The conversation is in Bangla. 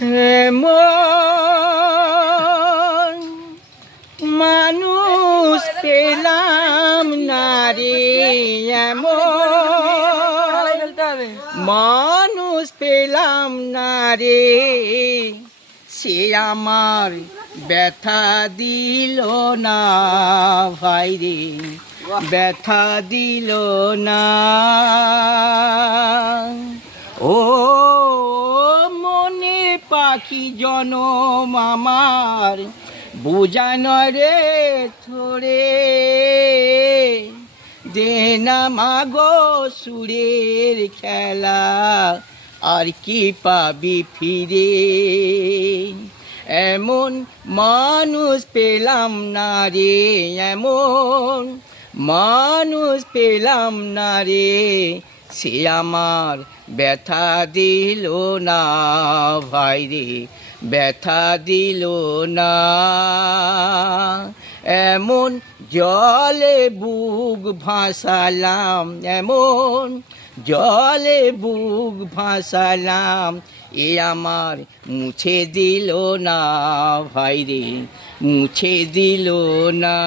এমন মানুষ পেলাম না রে, এমন মানুষ পেলাম না রে, সে আমার ব্যথা দিল না ভাই রে, ব্যথা দিল না। ও মনে পাখি জনম আমার বুঝানো রে থরে, দে না মাগো সুরের খেলা আর কি পাবি ফিরে। এমন মানুষ পেলাম না রে, এমন মানুষ পেলাম না রে, সে আমার ব্যথা দিল না ভাই রে, ব্যথা দিল না। এমন জলে বুক ভাসালাম, এমন জলে বুক ভাসালাম, এ আমার মুছে দিল না ভাই রে, মুছে দিল না।